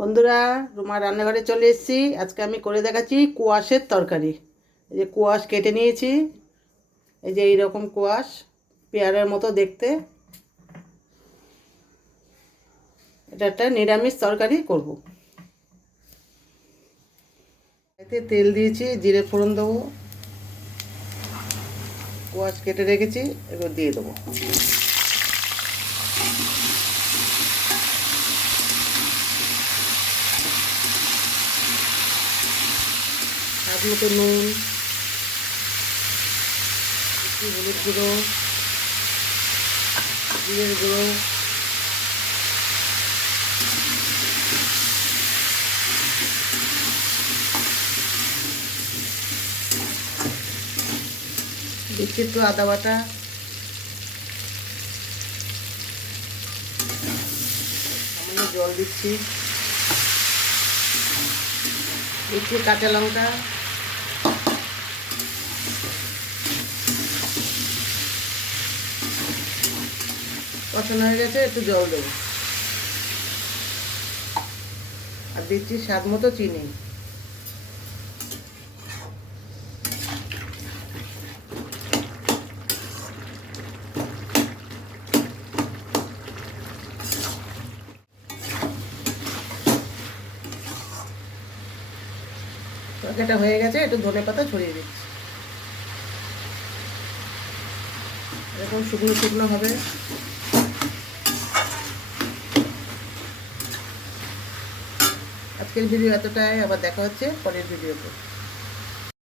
বন্ধুরা রুমার রান্নাঘরে চলে এসেছি। আজকে আমি করে দেখাচ্ছি কোয়াশের তরকারি। এই যে কোয়াশ কেটে নিয়েছি, এই যে এইরকম কোয়াশ, পেয়ারের মতো দেখতে। এটা একটা নিরামিষ তরকারি করব। এতে তেল দিয়েছি, জিরে ফোড়ন দেবো। কোয়াশ কেটে রেখেছি, এবার দিয়ে দেবো। স্বাদ মতো নুন, একটু হলুদ গুঁড়ো, জিরের গুঁড়ো দিচ্ছি একটু আদা বাটা। সামান্য জল দিচ্ছি। দিচ্ছি কাঁচা লঙ্কা। কষানো হয়ে গেছে, একটু জল দেবো। আর দিচ্ছি স্বাদ মতো চিনি। তরকারিটা হয়ে গেছে, একটু ধনে পাতা ছড়িয়ে দিচ্ছি। এরকম শুকনো শুকনো হবে। আজকের ভিডিও এতটাই আবার দেখা হচ্ছে পরের ভিডিওতে